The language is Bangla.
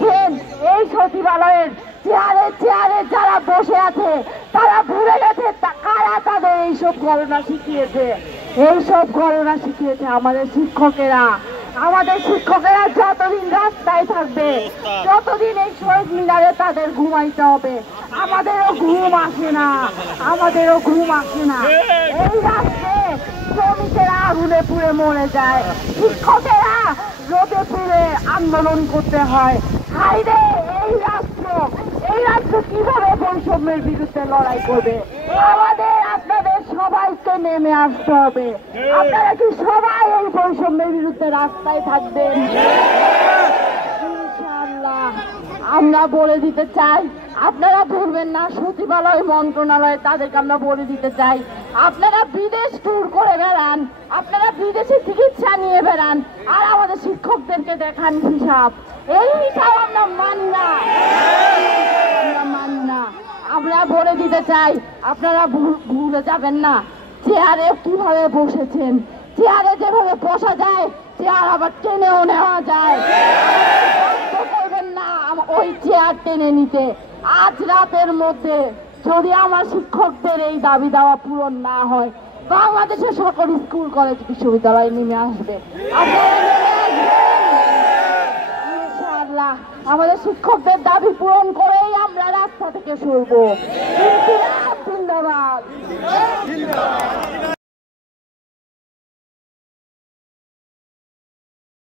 দেখেন এই সচিবালয়ের চেয়ারে চেয়ারে যারা বসে আছে তারা ভুলে গেছে কারা তাদের এইসব গণনা শিখিয়েছে। এইসব গণনা শিখিয়েছে আমাদের শিক্ষকেরা। আমাদের শিক্ষকেরা যতদিন রাস্তায় থাকবে, যতদিন এই শহীদ মিনারে তাদের ঘুমাইতে হবে। আমাদেরও ঘুম আসে না, আমাদেরও ঘুম আসে না। এই রাস্তায় শ্রমিকেরা আগুনে পুড়ে মরে যায়, শিক্ষকেরা রোদে পুড়ে আন্দোলন করতে হয়। হাইরে এই রাষ্ট্র কিভাবে বৈষম্যের বিরুদ্ধে লড়াই করবে? আমাদের আপনাদের সবাইকে নেমে আসতে হবে। আপনারা কি সবাই এই বৈষম্যের বিরুদ্ধে রাস্তায় থাকবেন? ইনশাআল্লাহ। আমরা বলে দিতে চাই, আপনারা ভুলবেন না, সচিবালয় মন্ত্রণালয় তাদেরকে আমরা বলে দিতে চাই, আপনারা বিদেশ ট্যুর করে বেড়ান, আপনারা বিদেশে চিকিৎসা নিয়ে বেড়ান, আর আমাদের শিক্ষকদেরকে দেখান হিসাব। এই হিসাব আমরা মানি না, আমরা মানি না। আমরা বলে দিতে চাই, আপনারা ভুলে যাবেন না চেয়ারে কিভাবে বসেছেন। চেয়ারে যেভাবে বসা যায়, চেয়ার আবার টেনেও নেওয়া যায়। করবেন না ওই চেয়ার টেনে নিতে। আজ রাতের মধ্যে যদি আমার শিক্ষকদের এই দাবি দাওয়া পূরণ না হয়, বাংলাদেশের সকল স্কুল কলেজ বিশ্ববিদ্যালয় নেমে আসবে। ইনশাআল্লাহ আমাদের শিক্ষকদের দাবি পূরণ করেই আমরা রাস্তা থেকে সরবো। জিন্দাবাদ।